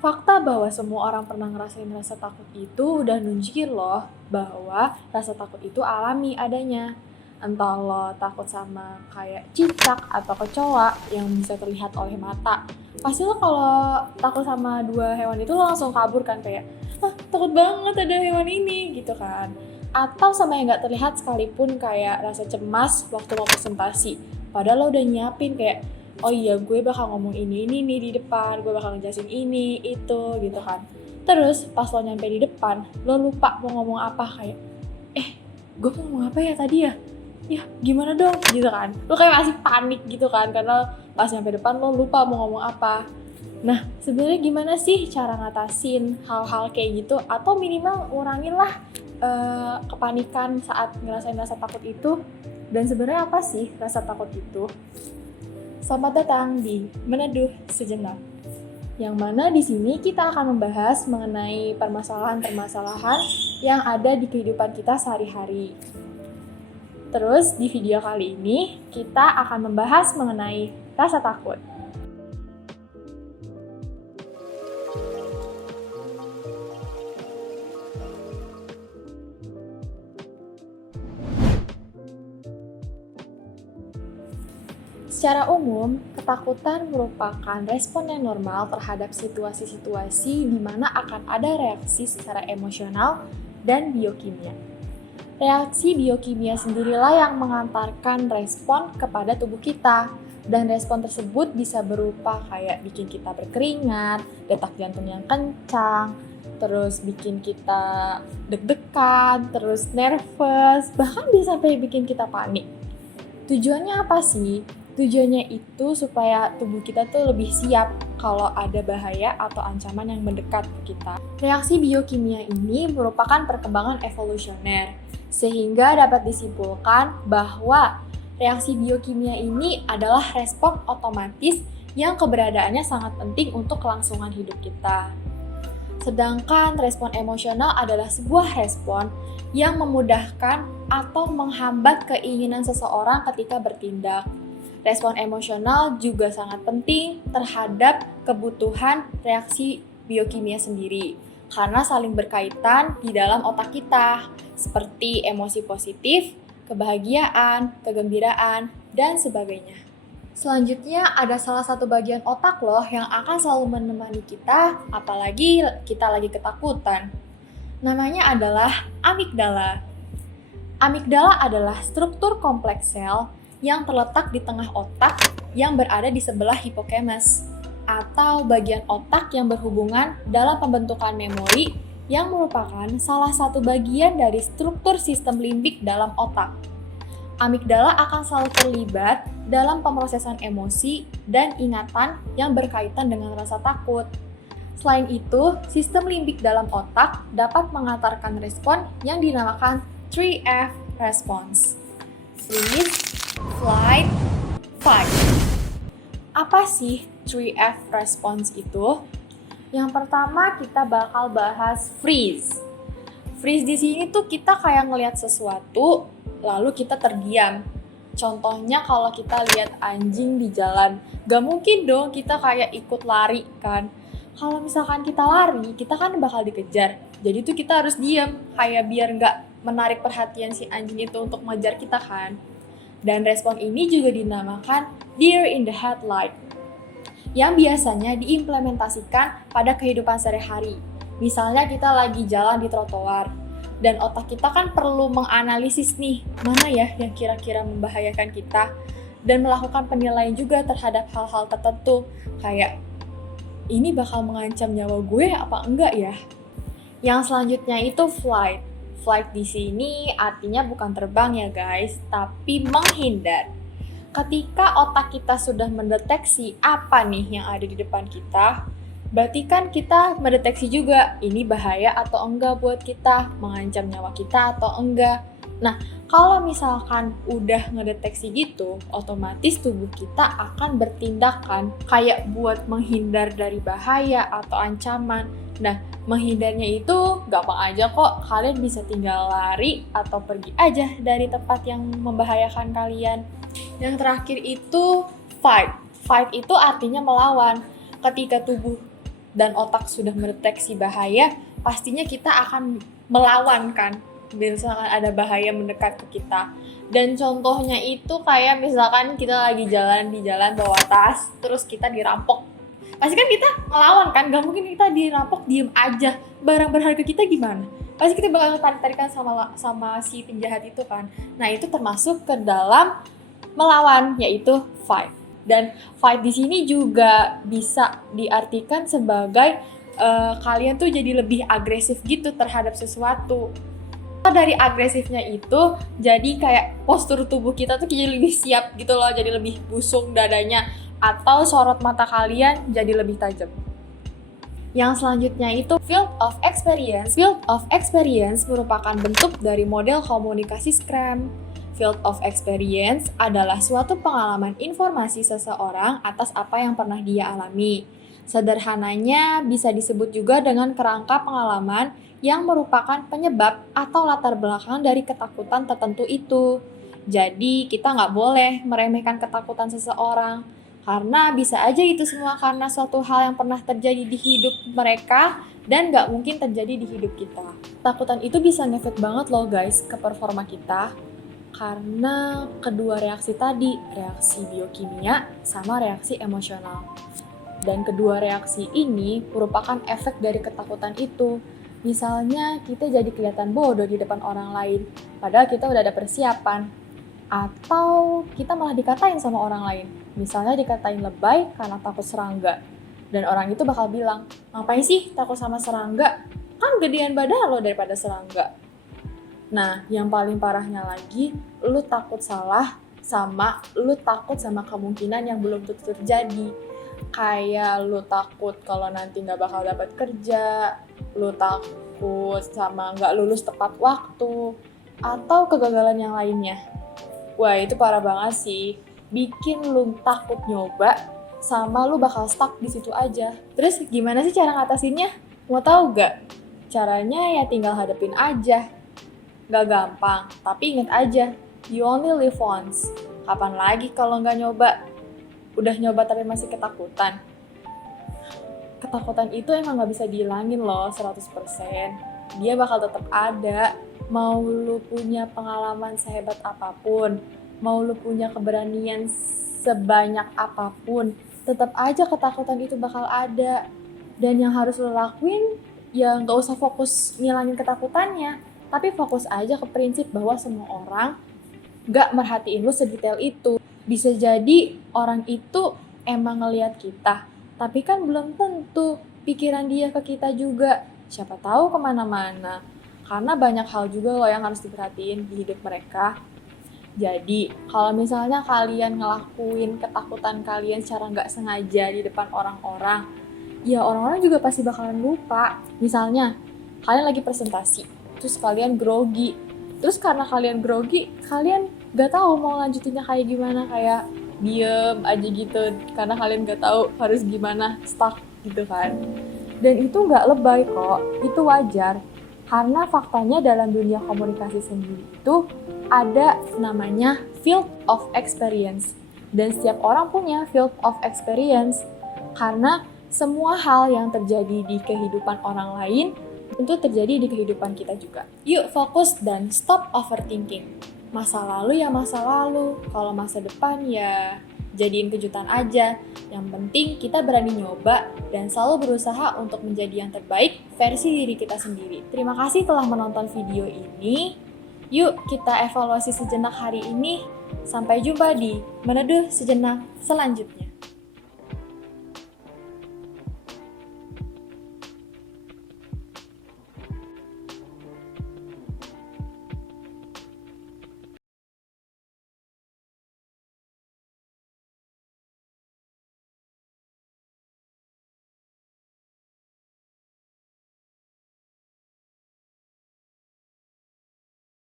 Fakta bahwa semua orang pernah ngerasain rasa takut itu udah nunjukin loh bahwa rasa takut itu alami adanya. Entah lo takut sama kayak cicak atau kecoa yang bisa terlihat oleh mata. Pasti lo kalau takut sama dua hewan itu lo langsung kabur kan kayak, takut banget ada hewan ini gitu kan. Atau sama yang gak terlihat sekalipun kayak rasa cemas waktu mau presentasi. Padahal lo udah nyiapin kayak, oh iya gue bakal ngomong ini nih di depan, gue bakal ngejelasin ini, itu gitu kan. Terus pas lo nyampe di depan, lo lupa mau ngomong apa kayak, gue mau ngomong apa ya tadi ya? Ya gimana dong gitu kan. Lo kayak masih panik gitu kan, karena pas nyampe depan lo lupa mau ngomong apa. Nah sebenarnya gimana sih cara ngatasin hal-hal kayak gitu? Atau minimal ngurangin lah kepanikan saat ngerasain rasa takut itu. Dan sebenarnya apa sih rasa takut itu? Selamat datang di Meneduh Sejenak. Yang mana di sini kita akan membahas mengenai permasalahan-permasalahan yang ada di kehidupan kita sehari-hari. Terus di video kali ini kita akan membahas mengenai rasa takut. Secara umum, ketakutan merupakan respon yang normal terhadap situasi-situasi di mana akan ada reaksi secara emosional dan biokimia. Reaksi biokimia sendirilah yang mengantarkan respon kepada tubuh kita, dan respon tersebut bisa berupa kayak bikin kita berkeringat, detak jantung yang kencang, terus bikin kita deg-degan, terus nervous, bahkan bisa sampai bikin kita panik. Tujuannya apa sih? Tujuannya itu supaya tubuh kita tuh lebih siap kalau ada bahaya atau ancaman yang mendekat ke kita. Reaksi biokimia ini merupakan perkembangan evolusioner, sehingga dapat disimpulkan bahwa reaksi biokimia ini adalah respon otomatis yang keberadaannya sangat penting untuk kelangsungan hidup kita. Sedangkan respon emosional adalah sebuah respon yang memudahkan atau menghambat keinginan seseorang ketika bertindak. Respon emosional juga sangat penting terhadap kebutuhan reaksi biokimia sendiri, karena saling berkaitan di dalam otak kita, seperti emosi positif, kebahagiaan, kegembiraan, dan sebagainya. Selanjutnya ada salah satu bagian otak loh yang akan selalu menemani kita, apalagi kita lagi ketakutan. Namanya adalah amigdala. Amigdala adalah struktur kompleks sel yang terletak di tengah otak yang berada di sebelah hipokampus, atau bagian otak yang berhubungan dalam pembentukan memori yang merupakan salah satu bagian dari struktur sistem limbik dalam otak. Amigdala akan selalu terlibat dalam pemrosesan emosi dan ingatan yang berkaitan dengan rasa takut. Selain itu, sistem limbik dalam otak dapat mengantarkan respon yang dinamakan 3F response. Freeze, flight, fight. Apa sih 3F response itu? Yang pertama kita bakal bahas freeze. Freeze di sini tuh kita kayak ngelihat sesuatu, lalu kita terdiam. Contohnya kalau kita lihat anjing di jalan, gak mungkin dong kita kayak ikut lari kan. Kalau misalkan kita lari, kita kan bakal dikejar. Jadi tuh kita harus diam, kayak biar gak menarik perhatian si anjing itu untuk mengejar kita kan. Dan respon ini juga dinamakan deer in the headlight, yang biasanya diimplementasikan pada kehidupan sehari-hari. Misalnya kita lagi jalan di trotoar, dan otak kita kan perlu menganalisis nih, mana ya yang kira-kira membahayakan kita, dan melakukan penilaian juga terhadap hal-hal tertentu, kayak ini bakal mengancam nyawa gue apa enggak ya? Yang selanjutnya itu flight. Flight di sini artinya bukan terbang ya guys, tapi menghindar. Ketika otak kita sudah mendeteksi apa nih yang ada di depan kita, berarti kan kita mendeteksi juga ini bahaya atau enggak buat kita, mengancam nyawa kita atau enggak. Nah, kalau misalkan udah ngedeteksi gitu, otomatis tubuh kita akan bertindak kan, kayak buat menghindar dari bahaya atau ancaman. Nah, menghindarnya itu gampang aja kok, kalian bisa tinggal lari atau pergi aja dari tempat yang membahayakan kalian. Yang terakhir itu fight. Fight itu artinya melawan. Ketika tubuh dan otak sudah mendeteksi bahaya, pastinya kita akan melawan kan, misalkan ada bahaya mendekat ke kita. Dan contohnya itu kayak misalkan kita lagi jalan di jalan bawa tas, terus kita dirampok. Pasti kan kita ngelawan kan, gak mungkin kita dirampok diem aja. Barang berharga kita gimana? Pasti kita bakal tarik-tarikan sama si penjahat itu kan. Nah itu termasuk ke dalam melawan, yaitu fight. Dan fight di sini juga bisa diartikan sebagai kalian tuh jadi lebih agresif gitu terhadap sesuatu. Dari agresifnya itu jadi kayak postur tubuh kita tuh jadi lebih siap gitu loh, jadi lebih busung dadanya, atau sorot mata kalian jadi lebih tajam. Yang selanjutnya itu field of experience. Field of experience merupakan bentuk dari model komunikasi Scrum. Field of experience adalah suatu pengalaman informasi seseorang atas apa yang pernah dia alami. Sederhananya bisa disebut juga dengan kerangka pengalaman yang merupakan penyebab atau latar belakang dari ketakutan tertentu itu. Jadi kita nggak boleh meremehkan ketakutan seseorang, karena bisa aja itu semua karena suatu hal yang pernah terjadi di hidup mereka dan nggak mungkin terjadi di hidup kita. Ketakutan itu bisa ngefek banget loh guys ke performa kita, karena kedua reaksi tadi, reaksi biokimia sama reaksi emosional. Dan kedua reaksi ini merupakan efek dari ketakutan itu. Misalnya kita jadi kelihatan bodoh di depan orang lain, padahal kita udah ada persiapan. Atau kita malah dikatain sama orang lain. Misalnya dikatain lebay karena takut serangga. Dan orang itu bakal bilang, ngapain sih takut sama serangga? Kan gedean badan lo daripada serangga. Nah, yang paling parahnya lagi, lu takut salah sama lu takut sama kemungkinan yang belum tentu terjadi. Kayak lu takut kalau nanti nggak bakal dapat kerja, lu takut sama nggak lulus tepat waktu, atau kegagalan yang lainnya. Wah, itu parah banget sih. Bikin lu takut nyoba, sama lu bakal stuck di situ aja. Terus gimana sih cara ngatasinnya? Mau tahu gak? Caranya ya tinggal hadapin aja. Gak gampang, tapi inget aja, you only live once. Kapan lagi kalau nggak nyoba? Udah nyoba tapi masih ketakutan. Ketakutan itu emang nggak bisa dihilangin loh 100%. Dia bakal tetap ada. Mau lu punya pengalaman sehebat apapun, mau lu punya keberanian sebanyak apapun, tetap aja ketakutan itu bakal ada. Dan yang harus lu lakuin, ya nggak usah fokus ngilangin ketakutannya, tapi fokus aja ke prinsip bahwa semua orang gak merhatiin lu sedetail itu. Bisa jadi orang itu emang ngelihat kita, tapi kan belum tentu pikiran dia ke kita juga. Siapa tahu kemana-mana. Karena banyak hal juga loh yang harus diperhatiin di hidup mereka. Jadi, kalau misalnya kalian ngelakuin ketakutan kalian secara gak sengaja di depan orang-orang, ya orang-orang juga pasti bakalan lupa. Misalnya, kalian lagi presentasi, terus kalian grogi. Terus karena kalian grogi, kalian gak tahu mau lanjutinnya kayak gimana, kayak diem aja gitu. Karena kalian gak tahu harus gimana, stuck gitu kan. Dan itu gak lebay kok, itu wajar. Karena faktanya dalam dunia komunikasi sendiri itu ada namanya field of experience. Dan setiap orang punya field of experience. Karena semua hal yang terjadi di kehidupan orang lain tentu terjadi di kehidupan kita juga. Yuk fokus dan stop overthinking. Masa lalu ya masa lalu, kalau masa depan ya jadiin kejutan aja. Yang penting kita berani nyoba dan selalu berusaha untuk menjadi yang terbaik versi diri kita sendiri. Terima kasih telah menonton video ini. Yuk kita evaluasi sejenak hari ini. Sampai jumpa di Meneduh Sejenak selanjutnya.